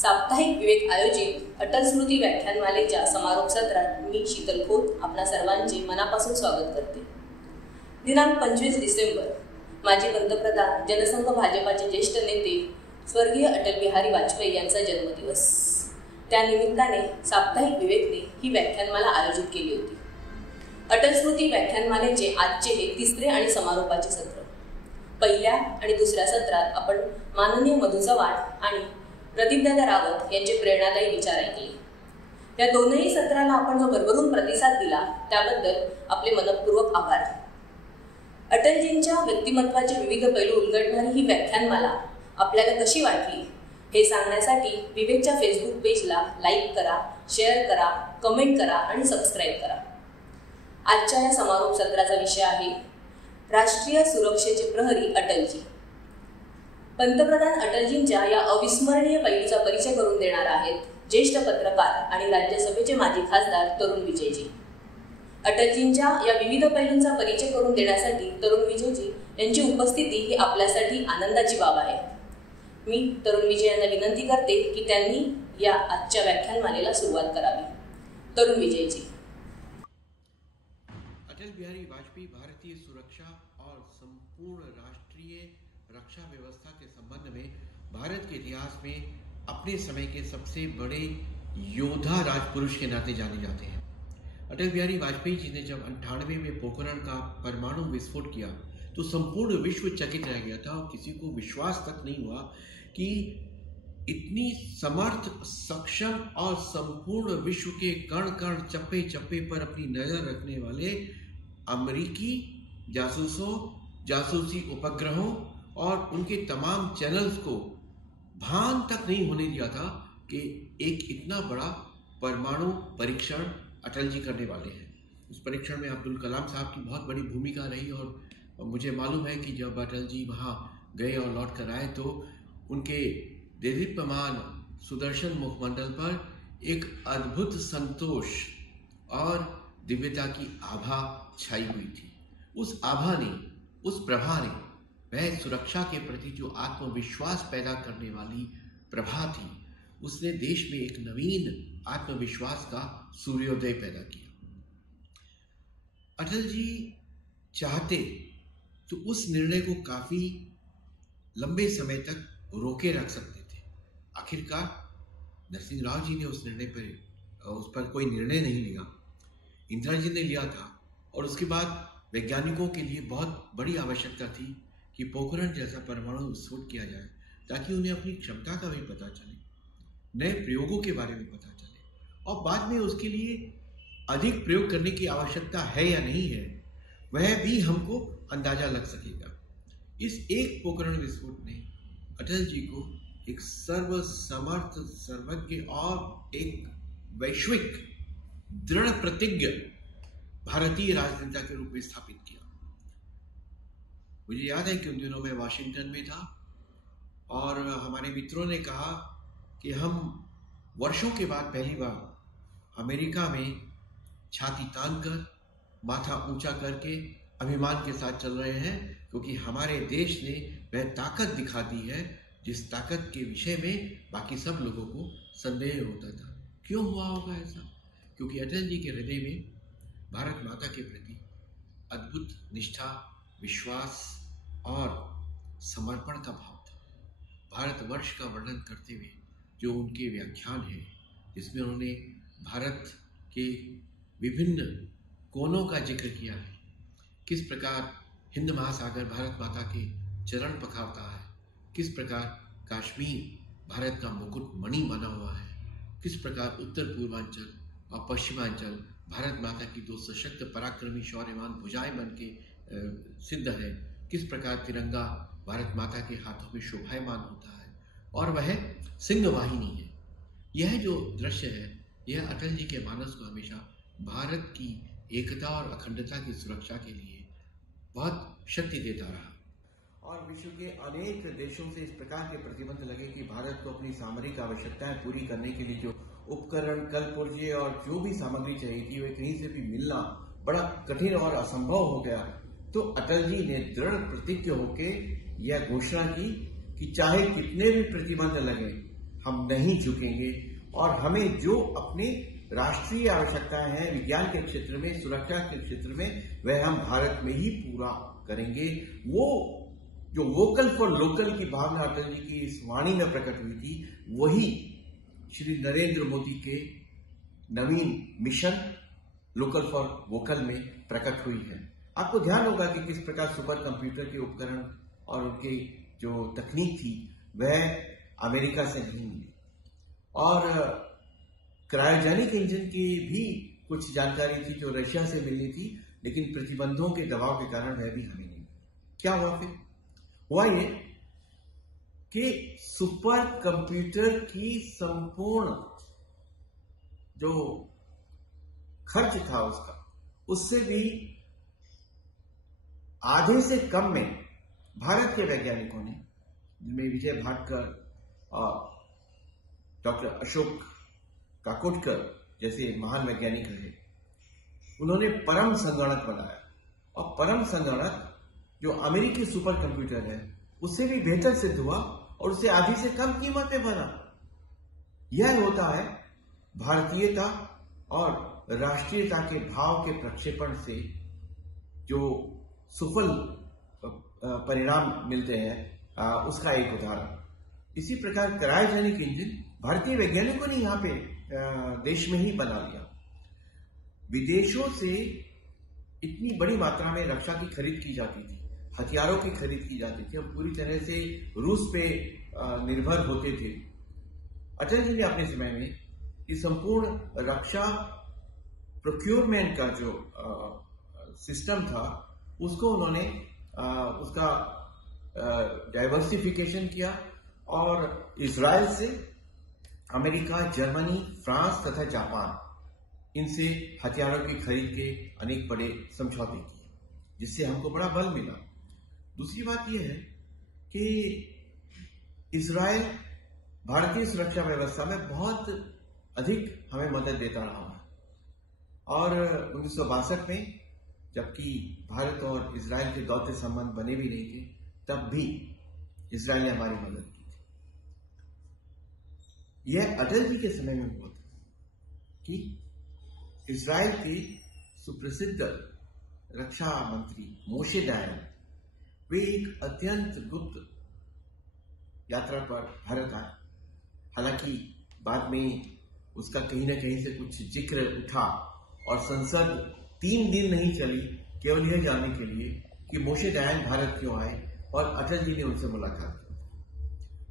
साप्ताहिक विवेक आयोजित अटल स्मृती व्याख्यानमालेच्या समारोप सत्रात मी शीतल खोत आपणा सर्वांचे मनापासून स्वागत करते। दिनांक 25 डिसेंबर माजी पंतप्रधान जनसंघ भाजपाचे ज्येष्ठ नेते स्वर्गीय अटल बिहारी वाजपेयी यांचा जन्मदिवस। त्या निमित्ताने साप्ताहिक विवेकने ही व्याख्यानमाला आयोजित केली होती। अटल स्मृती व्याख्यानमालेचे आजचे हे तिसरे आणि समारोपाचे सत्र। पहिल्या आणि दुसऱ्या सत्रात आपण माननीय मधु चव्हाण आणि प्रदीपदादा रावत यांचे प्रेरणादायी विचार ऐकले। या दोनही सत्राला आपण जो भरभरून प्रतिसाद दिला त्याबद्दल आपले मनपूर्वक आभार। अटलजींच्या व्यक्तिमत्वाचे विविध पैलू उलगडणारी ही व्याख्यानमाला आपल्याला कशी वाटली हे सांगण्यासाठी विवेकच्या फेसबुक पेजला लाईक करा, शेअर करा, कमेंट करा आणि सबस्क्राईब करा। आजच्या या समारोप सत्राचा विषय आहे राष्ट्रीय सुरक्षेचे प्रहरी अटलजी। पंतप्रधान अटलजींच्या या अविस्मरणीय पैलूचा परिचय करून देणार आहेत ज्येष्ठ पत्रकार आणि राज्यसभेचे माजी खासदार तरुण विजयजी। अटलजींच्या या विविध पैलूंचा परिचय करून देण्यासाठी तरुण विजयजी यांची उपस्थिती ही आपल्यासाठी आनंदाची बाब आहे। मी तरुण विजय यांना विनंती करते की त्यांनी या आजच्या व्याख्यानमालेला सुरुवात करावी। तरुण विजयजी। अटल बिहारी वाजपेयी भारतीय सुरक्षा और संपूर्ण राष्ट्रीय रक्षा व्यवस्था के संबंध में भारत के इतिहास में अपने समय के सबसे बड़े योद्धा राजपुरुष के नाते जाने जाते हैं। अटल बिहारी वाजपेयी जी ने जब 98 में पोखरण का परमाणु विस्फोट किया तो संपूर्ण विश्व चकित रह गया था और किसी को विश्वास तक नहीं हुआ कि इतनी समर्थ, सक्षम और संपूर्ण विश्व के कण कण, चप्पे चप्पे पर अपनी नजर रखने वाले अमेरिकी जासूसों, जासूसी उपग्रहों और उनके तमाम चैनल्स को भान तक नहीं होने दिया था कि एक इतना बड़ा परमाणु परीक्षण अटल जी करने वाले हैं। उस परीक्षण में अब्दुल कलाम साहब की बहुत बड़ी भूमिका रही और मुझे मालूम है कि जब अटल जी वहाँ गए और लौट कर आए तो उनके देदीप्यमान सुदर्शन मुखमंडल पर एक अद्भुत संतोष और दिव्यता की आभा छाई हुई थी। उस आभा ने, उस प्रभा ने वह सुरक्षा के प्रति जो आत्मविश्वास पैदा करने वाली प्रभा थी, उसने देश में एक नवीन आत्मविश्वास का सूर्योदय पैदा किया। अटल जी चाहते तो उस निर्णय को काफी लंबे समय तक रोके रख सकते थे। आखिरकार नरसिंह राव जी ने उस पर कोई निर्णय नहीं लिया, इंदिरा जी ने लिया था। और उसके बाद वैज्ञानिकों के लिए बहुत बड़ी आवश्यकता थी कि पोखरण जैसा परमाणु विस्फोट किया जाए ताकि उन्हें अपनी क्षमता का भी पता चले, नए प्रयोगों के बारे में पता चले और बाद में उसके लिए अधिक प्रयोग करने की आवश्यकता है या नहीं है वह भी हमको अंदाजा लग सकेगा। इस एक पोखरण विस्फोट ने अटल जी को एक सर्वसमर्थ, सर्वज्ञ और एक वैश्विक दृढ़ प्रतिज्ञ भारतीय राजनेता के रूप में स्थापित किया। मुझे याद है कि उन दिनों में वाशिंगटन में था और हमारे मित्रों ने कहा कि हम वर्षों के बाद पहली बार अमेरिका में छाती तान कर, माथा ऊंचा करके अभिमान के साथ चल रहे हैं क्योंकि हमारे देश ने वह ताकत दिखा दी है जिस ताकत के विषय में बाकी सब लोगों को संदेह होता था। क्यों हुआ होगा ऐसा? क्योंकि अटल जी के हृदय में भारत माता के प्रति अद्भुत निष्ठा, विश्वास और समर्पण का भाव था। भारतवर्ष का वर्णन करते हुए जो उनके व्याख्यान हैं जिसमें उन्होंने भारत के विभिन्न कोनों का जिक्र किया है, किस प्रकार हिंद महासागर भारत माता के चरण पखारता है, किस प्रकार कश्मीर भारत का मुकुट मणि बना हुआ है, किस प्रकार उत्तर पूर्वांचल और पश्चिमांचल भारत माता की दो सशक्त, पराक्रमी, शौर्यवान भुजाएं बन के सिद्ध है, किस प्रकार तिरंगा भारत माता के हाथों में शोभायमान होता है और वह सिंह वाहिनी है। यह जो दृश्य है यह अटल जी के मानस को हमेशा भारत की एकता और अखंडता की सुरक्षा के लिए बहुत शक्ति देता रहा और विश्व के अनेक देशों से इस प्रकार के प्रतिबंध लगे कि भारत को अपनी सामरिक आवश्यकताएं पूरी करने के लिए जो उपकरण, कलपुर्जे और जो भी सामग्री चाहिए थी वह कहीं से भी मिलना बड़ा कठिन और असंभव हो गया। तो अटल जी ने दृढ़ प्रतिज्ञ होकर यह घोषणा की कि चाहे कितने भी प्रतिबंध लगे हम नहीं झुकेंगे और हमें जो अपने राष्ट्रीय आवश्यकताएं हैं विज्ञान के क्षेत्र में, सुरक्षा के क्षेत्र में, वह हम भारत में ही पूरा करेंगे। वो जो वोकल फॉर लोकल की भावना अटल जी की इस वाणी में प्रकट हुई थी, वही श्री नरेंद्र मोदी के नवीन मिशन लोकल फॉर वोकल में प्रकट हुई है। आपको ध्यान होगा कि किस प्रकार सुपर कंप्यूटर के उपकरण और उनकी जो तकनीक थी वह अमेरिका से नहीं मिली, और क्रायोजेनिक इंजन की भी कुछ जानकारी थी जो रशिया से मिलनी थी, लेकिन प्रतिबंधों के दबाव के कारण वह भी हमें नहीं मिली। क्या हुआ फिर? हुआ ये कि सुपर कंप्यूटर की संपूर्ण जो खर्च था उसका, उससे भी आधे से कम में भारत के वैज्ञानिकों ने, जिनमें विजय भाटकर और डॉक्टर अशोक काकोडकर जैसे महान वैज्ञानिक रहे, उन्होंने परम संगणक बनाया। और परम संगणक जो अमेरिकी सुपर कंप्यूटर है उससे भी बेहतर सिद्ध हुआ और उससे आधी से कम कीमत में बना। यह होता है भारतीयता और राष्ट्रीयता के भाव के प्रक्षेपण से जो सफल परिणाम मिलते हैं, उसका एक उदाहरण। इसी प्रकार क्रायोजेनिक इंजन भारतीय वैज्ञानिकों ने यहाँ पे देश में ही बना लिया। विदेशों से इतनी बड़ी मात्रा में रक्षा की खरीद की जाती थी, हथियारों की खरीद की जाती थी, हम पूरी तरह से रूस पे निर्भर होते थे। अटल जी ने अपने समय में इस संपूर्ण रक्षा प्रोक्योरमेंट का जो सिस्टम था उसको उन्होंने उसका डाइवर्सिफिकेशन किया और इजराइल से अमेरिका, जर्मनी, फ्रांस तथा जापान, इनसे हथियारों की खरीद के अनेक बड़े समझौते किए, जिससे हमको बड़ा बल मिला। दूसरी बात यह है कि इजराइल भारतीय सुरक्षा व्यवस्था में बहुत अधिक हमें मदद देता रहा है, और 1962 में जबकि भारत और इजराइल के दौत्य संबंध बने भी नहीं थे, तब भी इजराइल ने हमारी मदद की थी। यह अटल जी के समय में हुआ था कि इजराइल के सुप्रसिद्ध रक्षा मंत्री मोशे दायान, वे एक अत्यंत गुप्त यात्रा पर भारत आए। हालांकि बाद में उसका कहीं ना कहीं से कुछ जिक्र उठा और संसद 3 दिन नहीं चली केवल यह जानने के लिए कि मोशे दायान भारत क्यों आए और अटल जी ने उनसे मुलाकात की।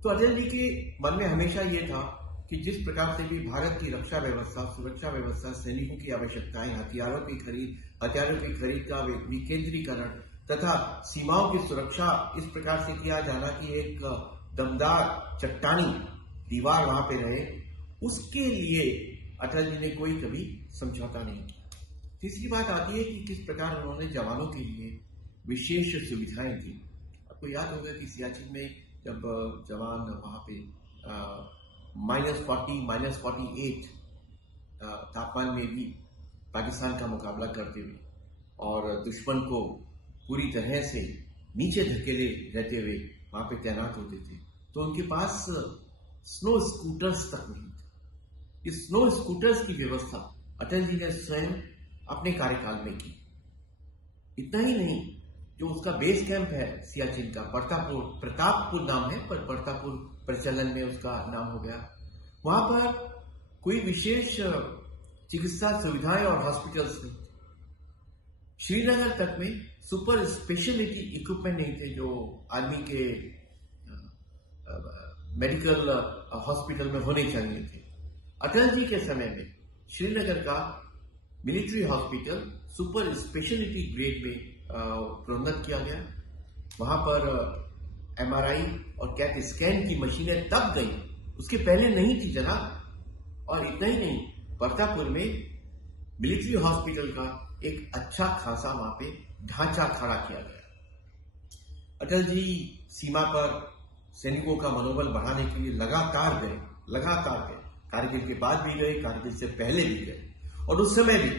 तो अटल जी के मन में हमेशा यह था कि जिस प्रकार से भी भारत की रक्षा व्यवस्था, सुरक्षा व्यवस्था, सैनिकों की आवश्यकताएं, हथियारों की खरीद का विकेंद्रीकरण तथा सीमाओं की सुरक्षा इस प्रकार से किया जाना कि एक दमदार चट्टानी दीवार वहां पे रहे, उसके लिए अटल जी ने कोई कभी समझौता नहीं किया। तीसरी बात आती है कि किस प्रकार उन्होंने जवानों के लिए विशेष सुविधाएं दी। आपको याद होगा कि सियाचिन में जब जवान वहां पे -40, -48 तापमान में भी पाकिस्तान का मुकाबला करते हुए और दुश्मन को पूरी तरह से नीचे धकेले रहते हुए वहां पे तैनात होते थे, तो उनके पास स्नो स्कूटर्स तक नहीं थे। इस स्नो स्कूटर्स की व्यवस्था अटल जी ने स्वयं अपने कार्यकाल में की। इतना ही नहीं, जो उसका बेस कैंप है सियाचिन का, प्रतापपुर नाम है, पर प्रतापपुर प्रचलन में उसका नाम हो गया, वहां पर कोई विशेष चिकित्सा सुविधाएं और हॉस्पिटल्स नहीं थे। श्रीनगर तक में सुपर स्पेशलिटी इक्विपमेंट नहीं थे जो आर्मी के मेडिकल हॉस्पिटल में होने चाहिए थे। अटल जी के समय में श्रीनगर का military hospital super speciality grade में प्रोन्नत किया गया। वहां पर MRI और कैट स्कैन की मशीनें तब गई, उसके पहले नहीं थी जनाब। और इतना ही नहीं, प्रतापपुर में मिलिट्री हॉस्पिटल का एक अच्छा खासा वहां पे ढांचा खड़ा किया गया। अटल जी सीमा पर सैनिकों का मनोबल बढ़ाने के लिए लगातार गए। कारगिल के बाद भी गए, कारगिल से पहले भी गए, और उस समय भी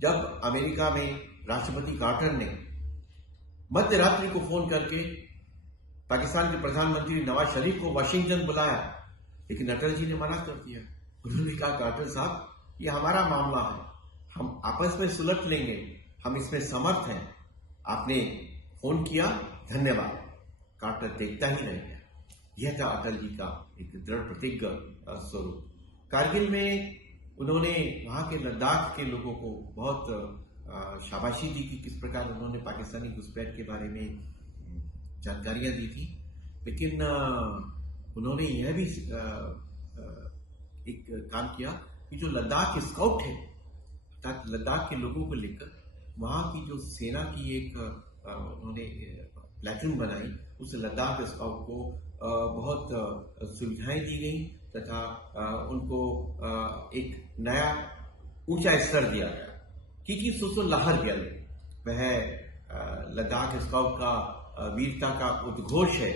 जब अमेरिका में राष्ट्रपति कार्टर ने मध्य रात्रि को फोन करके पाकिस्तान के प्रधानमंत्री नवाज शरीफ को वाशिंगटन बुलाया, लेकिन अटल जी ने मना कर दिया। उन्होंने कहा कि अटल साहब, ये हमारा मामला है, हम आपस में सुलझ लेंगे, हम इसमें समर्थ हैं। आपने फोन किया, धन्यवाद। कार्टर देखता ही रह गया। यह था अटल जी का एक दृढ़ प्रतिज्ञ स्वरूप। कारगिल में उन्होंने वहां के लद्दाख के लोगों को बहुत शाबाशी दी कि किस प्रकार उन्होंने पाकिस्तानी घुसपैठ के बारे में जानकारियां दी थी। लेकिन उन्होंने यह भी एक काम किया कि जो लद्दाख स्काउट है, अर्थात लद्दाख के लोगों को लेकर वहां की जो सेना की एक उन्होंने प्लेटून बनाई, उस लद्दाख स्काउट को बहुत सुविधाएं दी गई तथा उनको एक नया ऊंचा स्तर दिया गया। क्योंकि सुसो लहर गल वह लद्दाख स्काउट का वीरता का उद्घोष है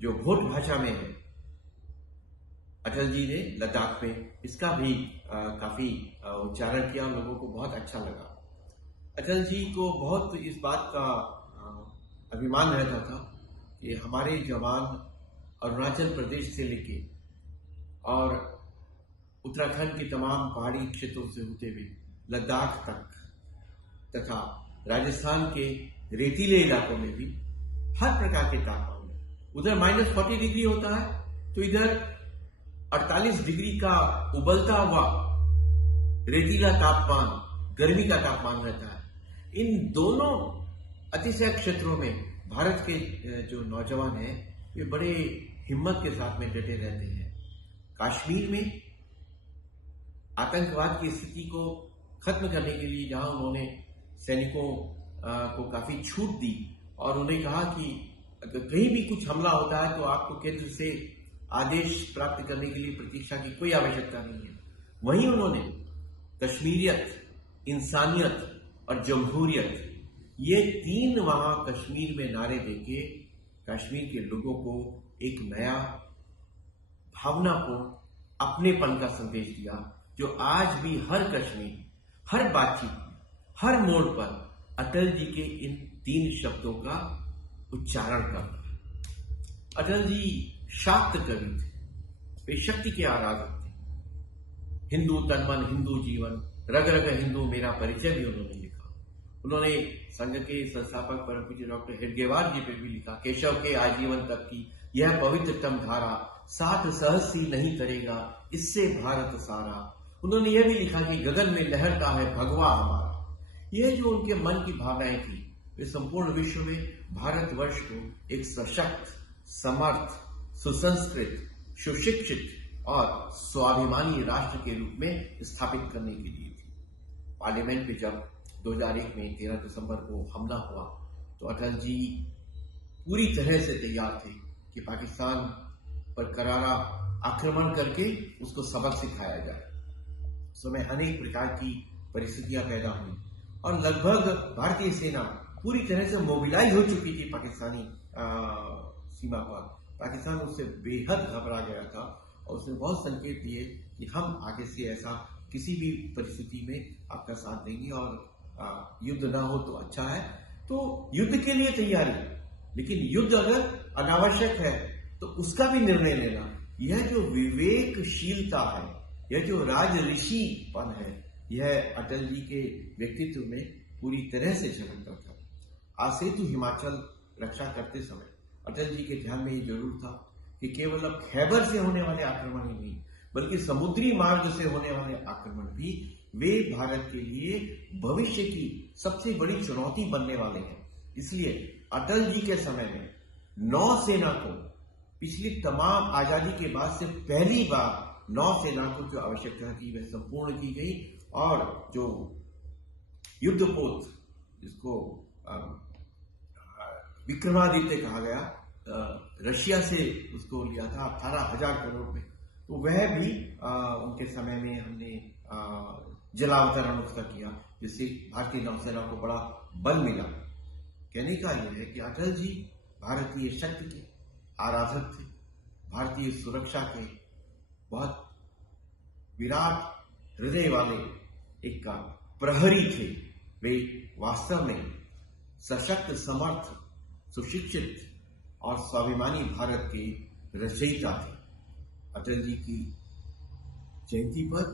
जो भोट भाषा में है। अटल जी ने लद्दाख में इसका भी काफी उच्चारण किया, लोगों को बहुत अच्छा लगा। अटल जी को बहुत इस बात का अभिमान रहता था कि हमारे जवान अरुणाचल प्रदेश से लेके और उत्तराखंड के तमाम पहाड़ी क्षेत्रों से होते हुए लद्दाख तक तथा राजस्थान के रेतीले इलाकों में भी हर प्रकार के तापमान में, उधर -40 डिग्री होता है तो इधर 48 डिग्री का उबलता हुआ रेतीला तापमान, गर्मी का तापमान रहता है। इन दोनों अतिशय क्षेत्रों में भारत के जो नौजवान हैं वे बड़े हिम्मत के साथ में डटे रहते हैं। कश्मीर में आतंकवाद की स्थिति को खत्म करने के लिए जहां उन्होंने सैनिकों को काफी छूट दी और उन्हें कहा कि अगर कहीं भी कुछ हमला होता है तो आपको केंद्र से आदेश प्राप्त करने के लिए प्रतीक्षा की कोई आवश्यकता नहीं है, वहीं उन्होंने कश्मीरियत, इंसानियत और जमहूरियत, ये तीन वहां कश्मीर में नारे देके कश्मीर के लोगों को एक नया भावनापूर्ण अपनेपन का संदेश दिया, जो आज भी हर कश्मीर, हर बातचीत, हर मोड़ पर अटल जी के इन तीन शब्दों का उच्चारण करता है। अटल जी शाक्त कवि थे, वे शक्ति के आराधक थे। हिंदू तन मन, हिंदू जीवन, रग रग हिंदू मेरा परिचय भी उन्होंने लिखा। उन्होंने संघ के संस्थापक परम पूज्य डॉक्टर हेडगेवार जी पे भी लिखा, केशव के आजीवन तक की यह पवित्रतम धारा, सात सहसी नहीं करेगा इससे भारत सारा। उन्होंने यह भी लिखा कि गगन में लहरता है भगवा हमारा। यह जो उनके मन की भावनाएं थी, वे संपूर्ण विश्व में भारतवर्ष को एक सशक्त, समर्थ, सुसंस्कृत, सुशिक्षित और स्वाभिमानी राष्ट्र के रूप में स्थापित करने के लिए थी। पार्लियामेंट में जब 2001 में 13 दिसंबर को हमला हुआ तो अटल जी पूरी तरह से तैयार थे कि पाकिस्तान पर करारा आक्रमण करके उसको सबक सिखाया जाए। उस समय अनेक प्रकार की परिस्थितियां पैदा हुई और लगभग भारतीय सेना पूरी तरह से मोबिलाइज हो चुकी थी पाकिस्तानी सीमा पर। पाकिस्तान उससे बेहद घबरा गया था और उसने बहुत संकेत दिए कि हम आगे से ऐसा किसी भी परिस्थिति में आपका साथ देंगे और युद्ध ना हो तो अच्छा है। तो युद्ध के लिए तैयारी, लेकिन युद्ध अगर अनावश्यक है तो उसका भी निर्णय लेना, यह जो विवेकशीलता है, यह जो राज ऋषिपन है, यह अटल जी के व्यक्तित्व में पूरी तरह से झलकता था। आसेतु हिमाचल रक्षा करते समय अटल जी के ध्यान में ये जरूर था कि केवल अब खैबर से होने वाले आक्रमण ही नहीं बल्कि समुद्री मार्ग से होने वाले आक्रमण भी वे भारत के लिए भविष्य की सबसे बड़ी चुनौती बनने वाले हैं। इसलिए अटल जी के समय में नौसेना को पिछली तमाम आजादी के बाद से पहली बार नौसेना को जो आवश्यकता थी वह संपूर्ण की गई और जो युद्धपोत जिसको विक्रमादित्य कहा गया, रशिया से उसको लिया था 18,000 करोड़ में, तो वह भी उनके समय में हमने जलावतरण उसका किया, जिससे भारतीय नौसेना को बड़ा बल मिला। कहने का यह है कि अटल जी भारतीय शक्ति के आराधक थे, भारतीय सुरक्षा के बहुत विराट हृदय वाले एक का प्रहरी थे। वे वास्तव में सशक्त, समर्थ, सुशिक्षित और स्वाभिमानी भारत के रचयिता थे। अटल जी की जयंती पर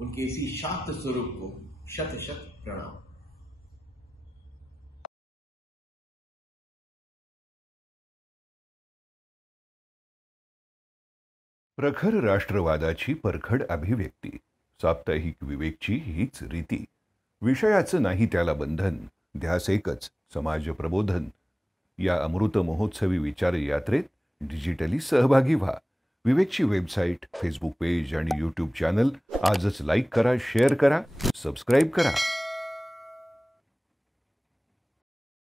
उनके इसी शाक्त स्वरूप को शत शत प्रणाम। प्रखर राष्ट्रवादाची परखड अभिव्यक्ती, साप्ताहिक विवेकची हीच रीती. विषयाचं नाही त्याला बंधन, ध्यास एकच समाज प्रबोधन. या अमृत महोत्सवी विचार यात्रेत डिजिटली सहभागी व्हा. विवेकची वेबसाईट, फेसबुक पेज आणि यूट्यूब चॅनल आजच लाईक करा, शेअर करा, सबस्क्राईब करा.